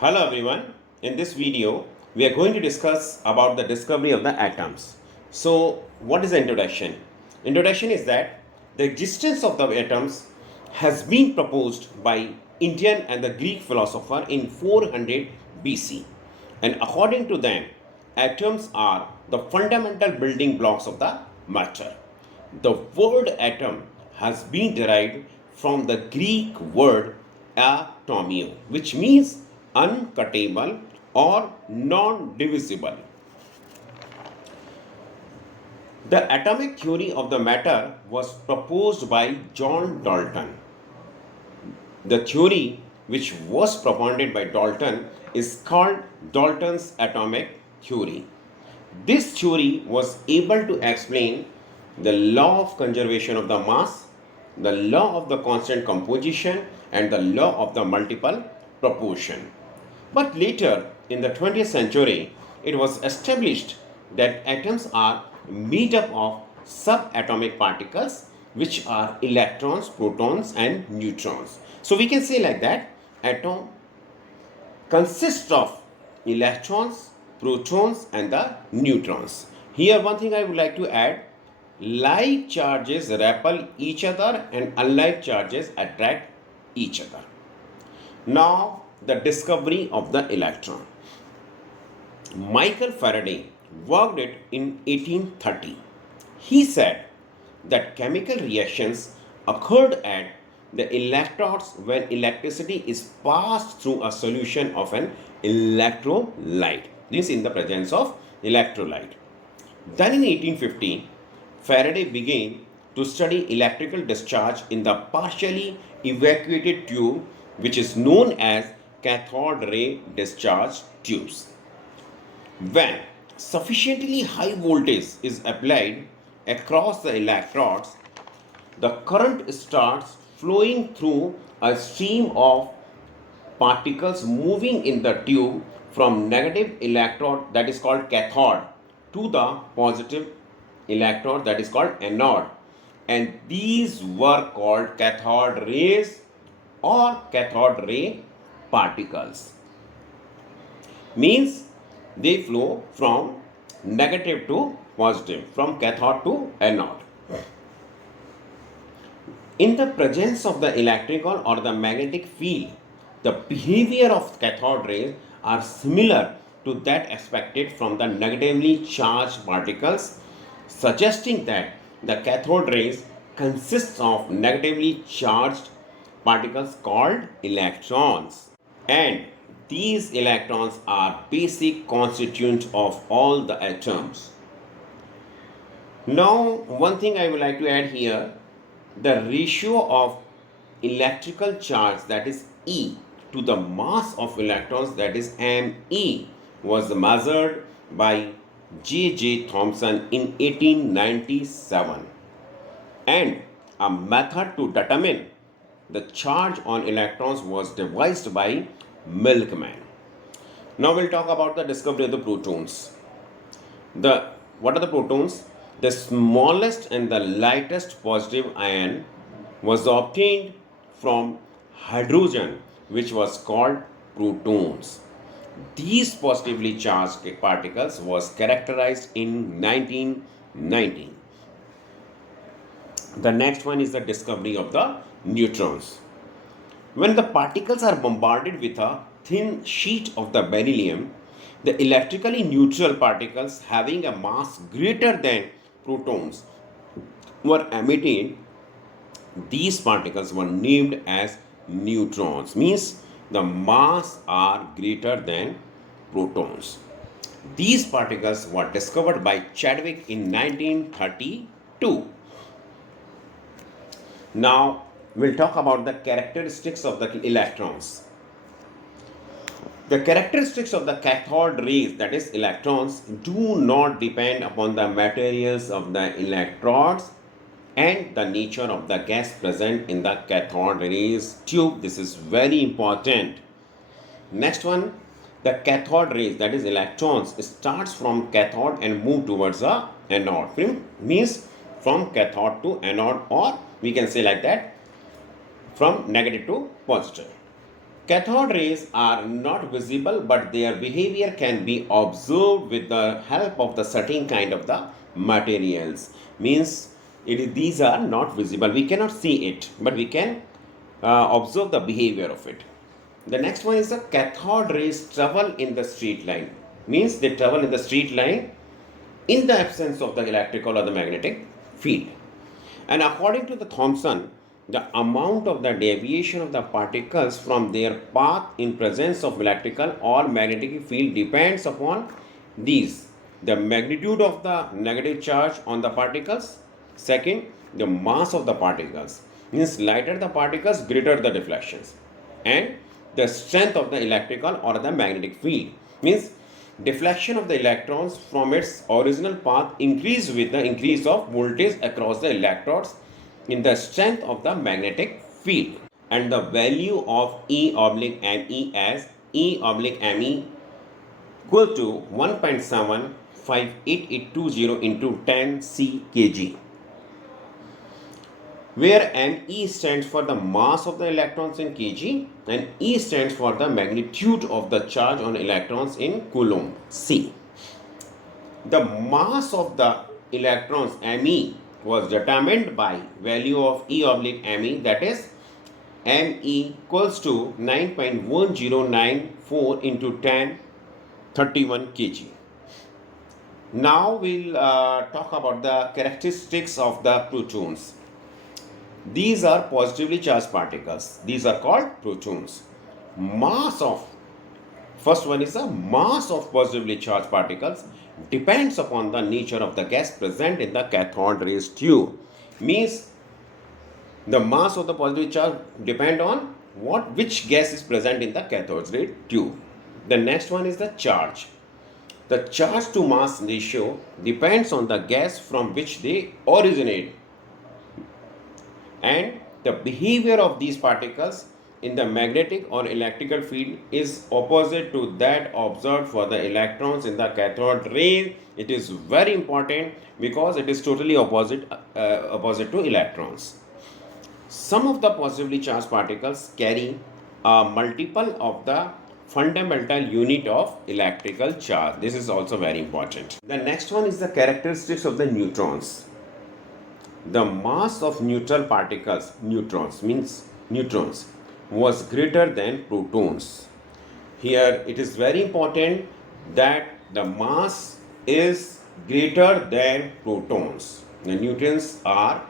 Hello everyone. In this video, we are going to discuss about the discovery of the atoms. So, what is the introduction? Introduction is that the existence of the atoms has been proposed by Indian and the Greek philosopher in 400 BC. And according to them, atoms are the fundamental building blocks of the matter. The word atom has been derived from the Greek word atomio, which means uncuttable or non-divisible. The atomic theory of the matter was proposed by John Dalton. The theory which was propounded by Dalton is called Dalton's atomic theory. This theory was able to explain the law of conservation of the mass, the law of the constant composition, and the law of the multiple proportion. But later, in the 20th century, it was established that atoms are made up of subatomic particles, which are electrons, protons, and neutrons. So we can say like that, atom consists of electrons, protons, and the neutrons. Here, one thing I would like to add, like charges repel each other and unlike charges attract each other. Now, the discovery of the electron. Michael Faraday worked it in 1830. He said that chemical reactions occurred at the electrodes when electricity is passed through a solution of an electrolyte. This in the presence of electrolyte. Then in 1850, Faraday began to study electrical discharge in the partially evacuated tube, which is known as cathode ray discharge tubes. When sufficiently high voltage is applied across the electrodes, the current starts flowing through a stream of particles moving in the tube from negative electrode, that is called cathode, to the positive electrode, that is called anode, and these were called cathode rays or cathode ray particles. Means they flow from negative to positive, from cathode to anode. In the presence of the electrical or the magnetic field, the behavior of cathode rays are similar to that expected from the negatively charged particles, suggesting that the cathode rays consist of negatively charged particles called electrons, and these electrons are basic constituents of all the atoms. Now, one thing I would like to add here, the ratio of electrical charge, that is E, to the mass of electrons, that is ME, was measured by J.J. Thomson in 1897, and a method to determine the charge on electrons was devised by Milkman. Now we'll talk about the discovery of the protons. What are the protons? The smallest and the lightest positive ion was obtained from hydrogen, which was called protons. These positively charged particles was characterized in 1919. The next one is the discovery of the neutrons. When the particles are bombarded with a thin sheet of the beryllium, the electrically neutral particles having a mass greater than protons were emitted. These particles were named as neutrons, means the mass are greater than protons. These particles were discovered by Chadwick in 1932. Now we'll talk about the characteristics of the electrons. The characteristics of the cathode rays, that is electrons, do not depend upon the materials of the electrodes and the nature of the gas present in the cathode rays tube. This is very important. Next one, the cathode rays, that is electrons, starts from cathode and move towards the anode. Means from cathode to anode, or we can say like that, from negative to positive. Cathode rays are not visible, but their behavior can be observed with the help of the certain kind of the materials. Means these are not visible. We cannot see it, but we can observe the behavior of it. The next one is the cathode rays travel in the straight line. Means they travel in the straight line in the absence of the electrical or the magnetic field. And according to the Thomson, the amount of the deviation of the particles from their path in presence of electrical or magnetic field depends upon these: the magnitude of the negative charge on the particles, second, the mass of the particles, means lighter the particles, greater the deflections, and the strength of the electrical or the magnetic field, means deflection of the electrons from its original path increase with the increase of voltage across the electrodes in the strength of the magnetic field. And the value of E oblique ME as E oblique ME equal to 1.758820 into 10 C kg, where ME stands for the mass of the electrons in kg and E stands for the magnitude of the charge on electrons in coulomb C. The mass of the electrons ME was determined by value of E oblique ME, that is ME equals to 9.1094 into 1031 kg. Now we'll talk about the characteristics of the protons. These are positively charged particles. These are called protons. Mass of, first one is the mass of positively charged particles depends upon the nature of the gas present in the cathode rays tube. Means the mass of the positively charged depend on which gas is present in the cathode ray tube. The next one is the charge. The charge to mass ratio depends on the gas from which they originate, and the behavior of these particles in the magnetic or electrical field is opposite to that observed for the electrons in the cathode ray. It is very important because it is totally opposite to electrons. Some of the positively charged particles carry a multiple of the fundamental unit of electrical charge. This is also very important. The next one is the characteristics of the neutrons. The mass of neutral particles, neutrons, was greater than protons. Here it is very important that the mass is greater than protons. The neutrons are